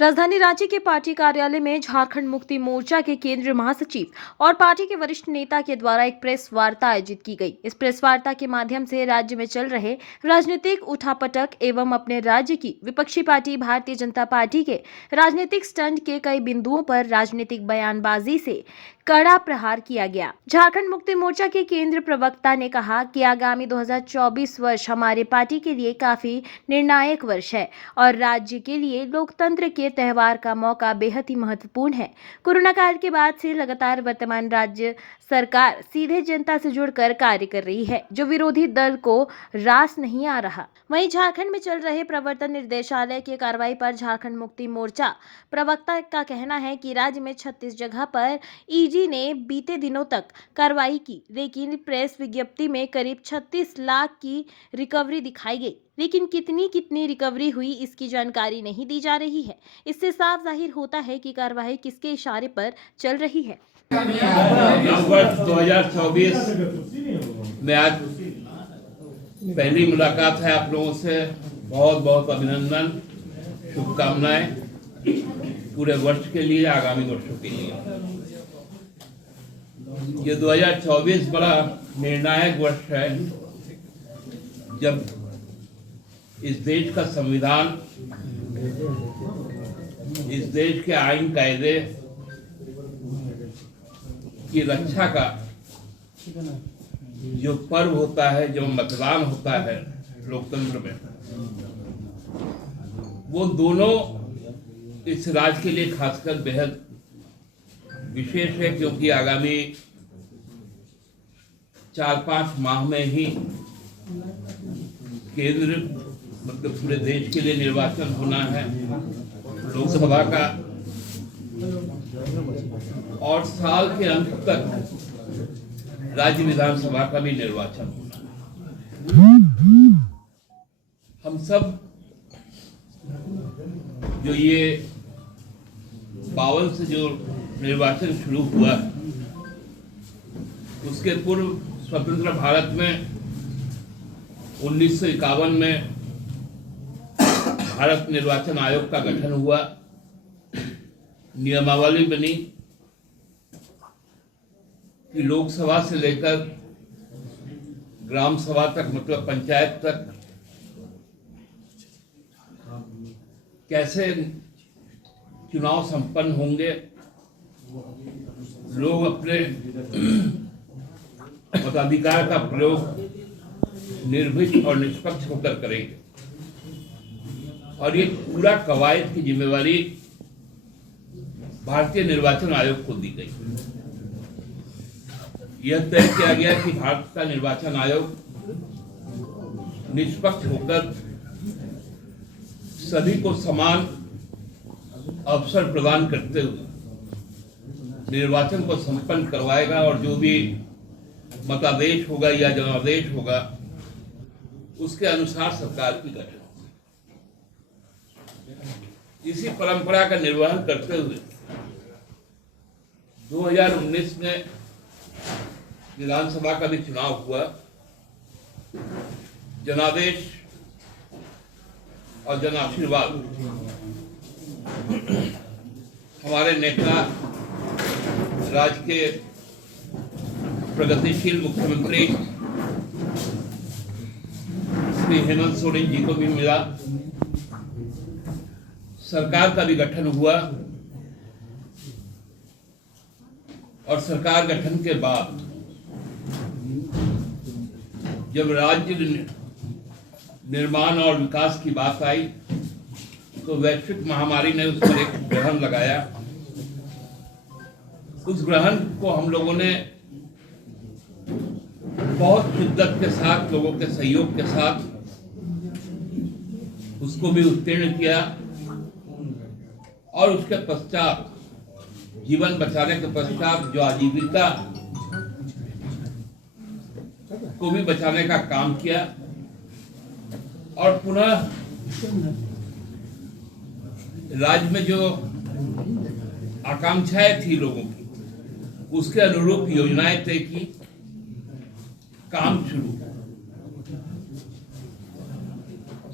राजधानी रांची के पार्टी कार्यालय में झारखंड मुक्ति मोर्चा के केंद्रीय महासचिव और पार्टी के वरिष्ठ नेता के द्वारा एक प्रेस वार्ता आयोजित की गई। इस प्रेस वार्ता के माध्यम से राज्य में चल रहे राजनीतिक उठापटक एवं अपने राज्य की विपक्षी पार्टी भारतीय जनता पार्टी के राजनीतिक स्टंट के कई बिंदुओं पर राजनीतिक बयानबाजी से कड़ा प्रहार किया गया। झारखंड मुक्ति मोर्चा के केंद्रीय प्रवक्ता ने कहा कि आगामी 2024 वर्ष हमारे पार्टी के लिए काफी निर्णायक वर्ष है और राज्य के लिए लोकतंत्र के त्यौहार का मौका बेहद ही महत्वपूर्ण है। कोरोना काल के बाद से लगातार वर्तमान राज्य सरकार सीधे जनता से जुड़कर कार्य कर रही है, जो विरोधी दल को रास नहीं आ रहा। वहीं झारखंड में चल रहे प्रवर्तन निर्देशालय की कार्रवाई पर झारखंड मुक्ति मोर्चा प्रवक्ता का कहना है कि राज्य में 36 जगह पर ईडी ने बीते दिनों तक कार्रवाई की, लेकिन प्रेस विज्ञप्ति में करीब 36 लाख की रिकवरी दिखाई गई, लेकिन कितनी रिकवरी हुई इसकी जानकारी नहीं दी जा रही है। इससे साफ जाहिर होता है कि कार्रवाई किसके इशारे पर चल रही है। वर्ष 2024 में आज पहली मुलाकात है आप लोगों से। बहुत बहुत अभिनंदन, शुभकामनाएं पूरे वर्ष के लिए, आगामी वर्षों के लिए। ये 2024 बड़ा निर्णायक वर्ष है, जब इस देश का संविधान, इस देश के आईन कायदे की रक्षा का जो पर्व होता है, जो मतदान होता है लोकतंत्र में, वो दोनों इस राज्य के लिए खासकर बेहद विशेष है, क्योंकि आगामी 4-5 माह में ही केंद्र मतलब पूरे देश के लिए निर्वाचन होना है, लोकसभा का, और साल के अंत तक राज्य विधानसभा का भी निर्वाचन होना है। हम सब जो ये 52 से जो निर्वाचन शुरू हुआ, उसके पूर्व स्वतंत्र भारत में 1951 में भारत निर्वाचन आयोग का गठन हुआ, नियमावली बनी कि लोकसभा से लेकर ग्राम सभा तक, मतलब पंचायत तक, कैसे चुनाव संपन्न होंगे, लोग अपने मताधिकार का प्रयोग निर्भीक और निष्पक्ष होकर करेंगे। और ये पूरा कवायद की जिम्मेवारी भारतीय निर्वाचन आयोग को दी गई। यह तय किया गया कि भारत का निर्वाचन आयोग निष्पक्ष होकर सभी को समान अवसर प्रदान करते हुए निर्वाचन को संपन्न करवाएगा, और जो भी मतादेश होगा या जनादेश होगा, उसके अनुसार सरकार की गठन होगी। इसी परंपरा का निर्वहन करते हुए 2019 में विधानसभा का भी चुनाव हुआ। जनादेश और जन आशीर्वाद हमारे नेता, राज्य के प्रगतिशील मुख्यमंत्री श्री हेमंत सोरेन जी को भी मिला। सरकार का भी गठन हुआ, और सरकार गठन के बाद जब राज्य निर्माण और विकास की बात आई, तो वैश्विक महामारी ने उस पर एक ग्रहण लगाया। उस ग्रहण को हम लोगों ने बहुत शिद्दत के साथ, लोगों के सहयोग के साथ उसको भी उत्तीर्ण किया, और उसके पश्चात, जीवन बचाने के पश्चात, जो आजीविका को भी बचाने का काम किया, और पुनः राज्य में जो आकांक्षाएं थी लोगों की, उसके अनुरूप योजनाएं तय की, काम शुरू।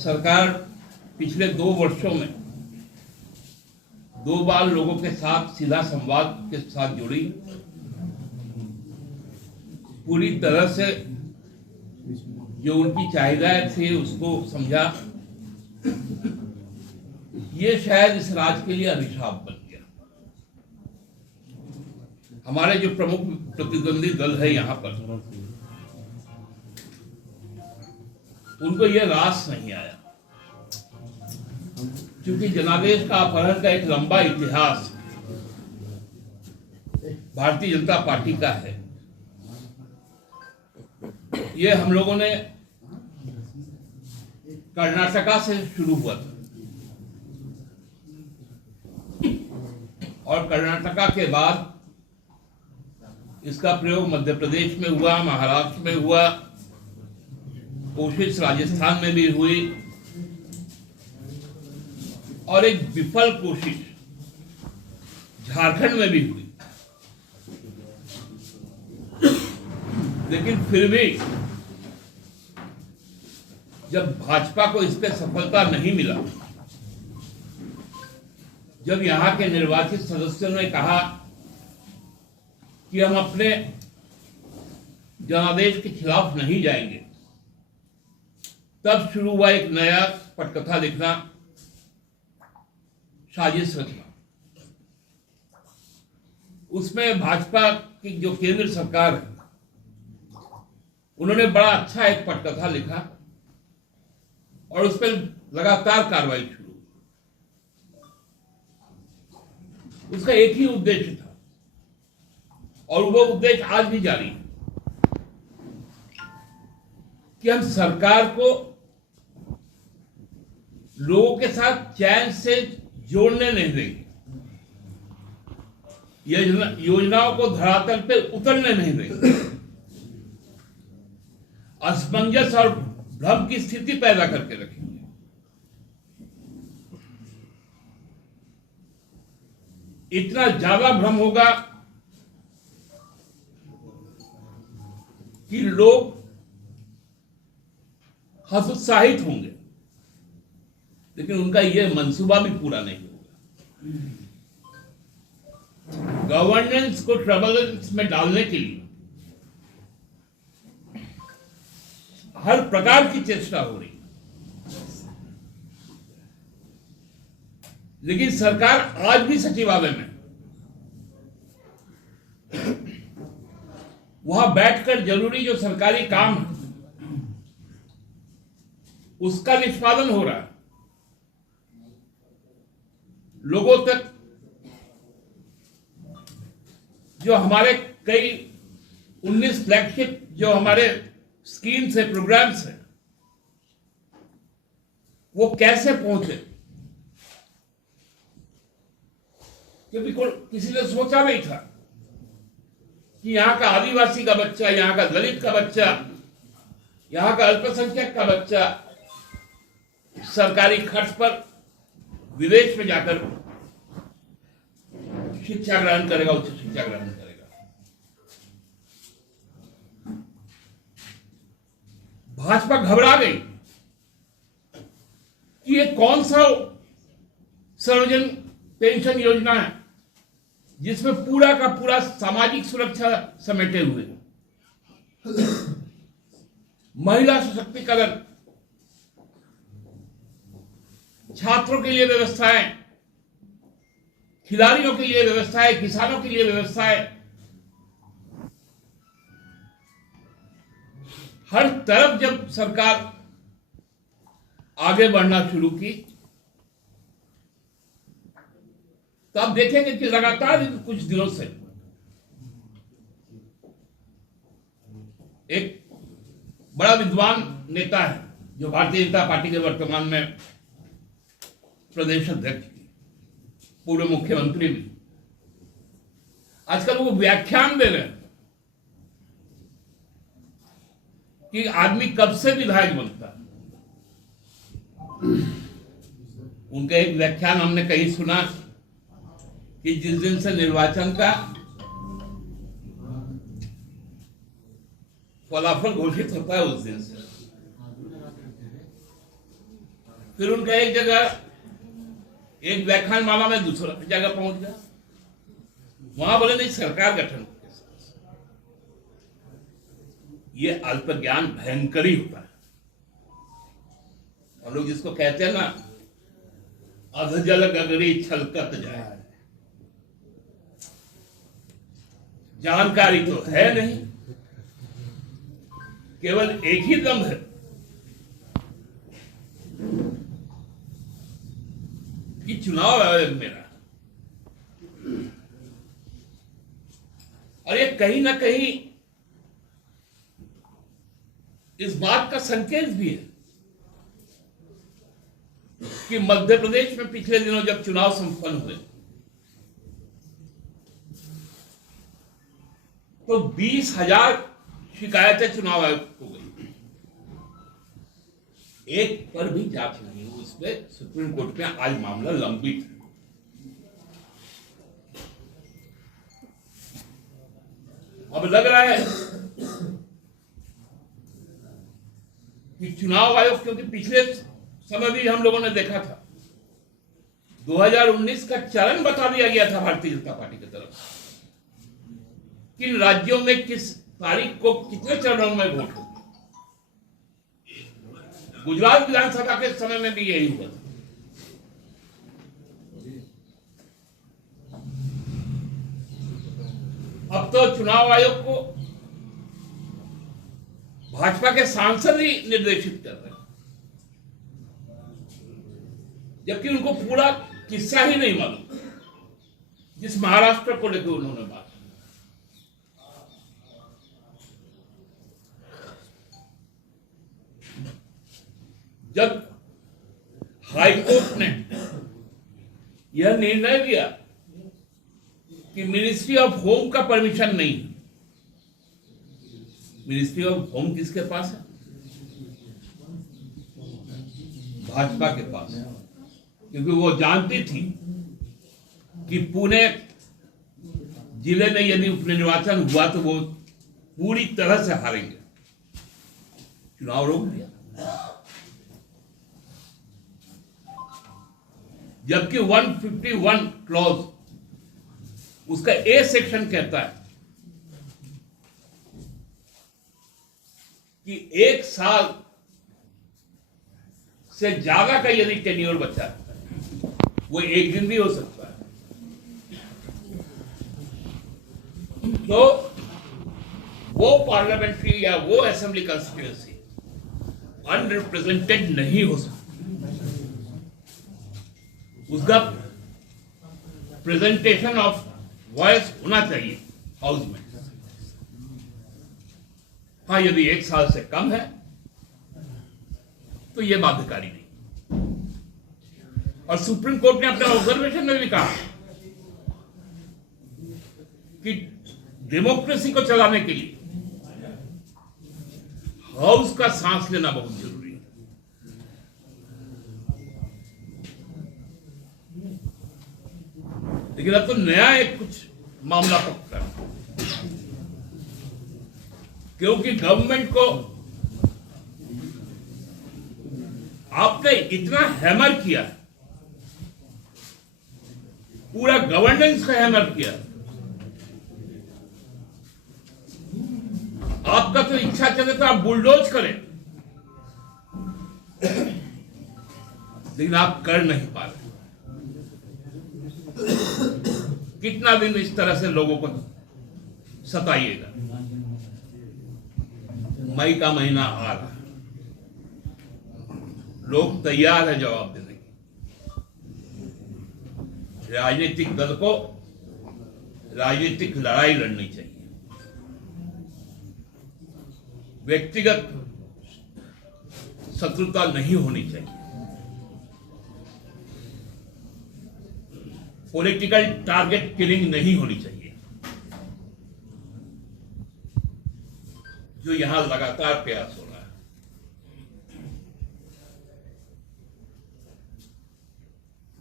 सरकार पिछले 2 वर्षों में 2 बार लोगों के साथ सीधा संवाद के साथ जुड़ी, पूरी तरह से जो उनकी चाहिदाएं थी उसको समझा। ये शायद इस राज्य के लिए अभिशाप बन गया। हमारे जो प्रमुख प्रतिद्वंदी दल है यहाँ पर, उनको ये रास नहीं आया, क्योंकि जनादेश का अपहरण का एक लंबा इतिहास भारतीय जनता पार्टी का है। ये हम लोगों ने कर्नाटका से शुरू हुआ था और कर्नाटका के बाद इसका प्रयोग मध्य प्रदेश में हुआ, महाराष्ट्र में हुआ, कोशिश राजस्थान में भी हुई और एक विफल कोशिश झारखंड में भी हुई। लेकिन फिर भी जब भाजपा को इस पे सफलता नहीं मिला, जब यहाँ के निर्वाचित सदस्यों ने कहा कि हम अपने जनादेश के खिलाफ नहीं जाएंगे, तब शुरू हुआ एक नया पटकथा लिखना, साजिश रचना। उसमें भाजपा की जो केंद्र सरकार है, उन्होंने बड़ा अच्छा एक पटकथा लिखा और उस पर लगातार कार्रवाई शुरू। उसका एक ही उद्देश्य था और वो उद्देश्य आज भी जारी है कि हम सरकार को लोगों के साथ चैन से जोड़ने नहीं देंगे, योजनाओं को धरातल पे उतरने नहीं देंगे, असमंजस और भ्रम की स्थिति पैदा करके रखेंगे। इतना ज्यादा भ्रम होगा कि लोग हतोत्साहित होंगे, लेकिन उनका यह मंसूबा भी पूरा नहीं होगा। गवर्नेंस को ट्रबलेंस में डालने के लिए हर प्रकार की चेष्टा हो रही है, लेकिन सरकार आज भी सचिवालय में वहां बैठकर जरूरी जो सरकारी काम है उसका निष्पादन हो रहा है। लोगों तक जो हमारे कई 19 फ्लैगशिप जो हमारे स्कीम्स है, प्रोग्राम्स है, वो कैसे पहुंचे, क्योंकि किसी ने सोचा नहीं था कि यहां का आदिवासी का बच्चा, यहां का दलित का बच्चा, यहां का अल्पसंख्यक का बच्चा सरकारी खर्च पर विदेश में जाकर शिक्षा ग्रहण करेगा, उच्च शिक्षा ग्रहण करेगा। भाजपा घबरा गई कि ये कौन सा सर्वजन पेंशन योजना है जिसमें पूरा का पूरा सामाजिक सुरक्षा समेटे हुए, महिला सशक्तिकरण, छात्रों के लिए व्यवस्थाएं, खिलाड़ियों के लिए व्यवस्थाएं, किसानों के लिए व्यवस्थाएं, हर तरफ जब सरकार आगे बढ़ना शुरू की, तो आप देखेंगे कि लगातार कुछ दिनों से एक बड़ा विद्वान नेता है जो भारतीय जनता पार्टी के वर्तमान में प्रदेश अध्यक्ष, पूर्व मुख्यमंत्री भी, आजकल वो व्याख्यान दे रहे हैं कि आदमी कब से विधायक बनता है। उनका एक व्याख्यान हमने कहीं सुना कि जिस दिन से निर्वाचन का फलाफल घोषित होता है उस दिन से, फिर उनका एक जगह एक व्याख्यान माला में दूसरा जगह पहुंच गया। वहां बोले नहीं सरकार गठन। ये अल्प ज्ञान भयंकर ही होता है। हम लोग जिसको कहते हैं ना, अधजल गगरी छलकत जाए, जानकारी तो है नहीं, केवल एक ही दम है कि चुनाव आयोग मेरा, और ये कहीं ना कहीं इस बात का संकेत भी है कि मध्य प्रदेश में पिछले दिनों जब चुनाव संपन्न हुए तो 20,000 शिकायतें चुनाव आयोग को गई, एक पर भी जांच नहीं हुई। उसमें सुप्रीम कोर्ट में आज मामला लंबित है। अब लग रहा है कि चुनाव आयोग, क्योंकि पिछले समय भी हम लोगों ने देखा था 2019 का चरण बता दिया गया था भारतीय जनता पार्टी की तरफ से, किन राज्यों में किस तारीख को कितने चरणों में वोट होगा। गुजरात विधानसभा के समय में भी यही हुआ था। अब तो चुनाव आयोग को भाजपा के सांसद ही निर्देशित कर रहे हैं, जबकि उनको पूरा किस्सा ही नहीं मालूम जिस महाराष्ट्र को लेकर उन्होंने बात। जब हाईकोर्ट ने यह निर्णय दिया कि मिनिस्ट्री ऑफ होम का परमिशन नहीं, मिनिस्ट्री ऑफ होम किसके पास है? भाजपा के पास है, क्योंकि वो जानती थी कि पुणे जिले में यदि उपनिर्वाचन हुआ तो वो पूरी तरह से हारेंगे। चुनाव रोक दिया, जबकि 151 क्लॉज उसका ए सेक्शन कहता है कि 1 साल से ज्यादा का यदि टेन्योर बचा है वो 1 दिन भी हो सकता है। तो वो पार्लियामेंट्री या वो असेंबली कॉन्स्टिट्यूएंसी अनरिप्रेजेंटेड नहीं हो सकती। उसका प्रेजेंटेशन ऑफ वॉइस होना चाहिए हाउस में। हाँ, यदि 1 साल से कम है तो यह बाध्यकारी नहीं। और सुप्रीम कोर्ट ने अपने ऑब्जर्वेशन में भी कहा कि डेमोक्रेसी को चलाने के लिए हाउस का सांस लेना बहुत जरूरी है। लेकिन अब तो नया एक कुछ मामला पकड़ा, क्योंकि गवर्नमेंट को आपने इतना हैमर किया, पूरा गवर्नेंस का हैमर किया। आपका तो इच्छा चले तो आप बुलडोज करें, लेकिन आप कर नहीं पा रहे। कितना दिन इस तरह से लोगों को सताइएगा? मई का महीना आ रहा है, लोग तैयार है जवाब देने की। राजनीतिक दल को राजनीतिक लड़ाई लड़नी चाहिए, व्यक्तिगत शत्रुता नहीं होनी चाहिए, पॉलिटिकल टारगेट किलिंग नहीं होनी चाहिए, जो यहां लगातार प्रयास हो रहा है।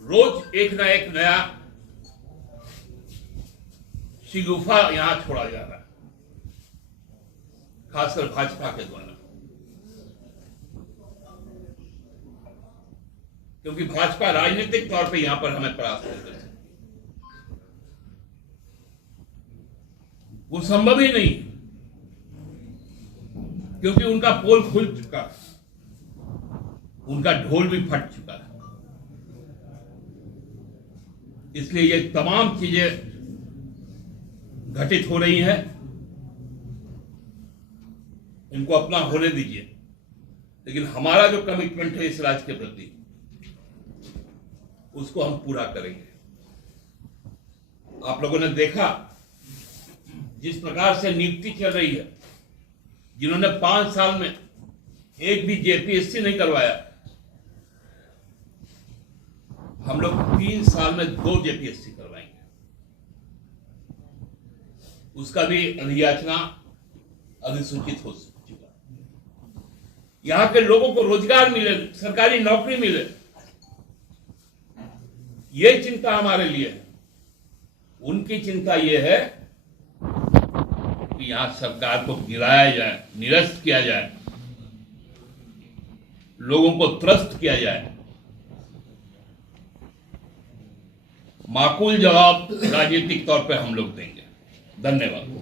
रोज एक ना एक नया शिगुफा यहां छोड़ा जा रहा है, खासकर भाजपा के द्वारा। क्योंकि भाजपा राजनीतिक तौर पे यहां पर हमें परास्त कर सकती, वो संभव ही नहीं, क्योंकि उनका पोल खुल चुका, उनका ढोल भी फट चुका है। इसलिए ये तमाम चीजें घटित हो रही हैं, इनको अपना होने दीजिए, लेकिन हमारा जो कमिटमेंट है इस राज्य के प्रति, उसको हम पूरा करेंगे। आप लोगों ने देखा जिस प्रकार से नियुक्ति चल रही है, जिन्होंने 5 साल में एक भी जेपीएससी नहीं करवाया, हम लोग 3 साल में 2 जेपीएससी करवाएंगे। उसका भी अधियाचना अधिसूचित हो चुका। यहां के लोगों को रोजगार मिले, सरकारी नौकरी मिले, ये चिंता हमारे लिए है। उनकी चिंता ये है कि यहां सरकार को गिराया जाए, निरस्त किया जाए, लोगों को त्रस्त किया जाए। माकूल जवाब राजनीतिक तौर पे हम लोग देंगे। धन्यवाद।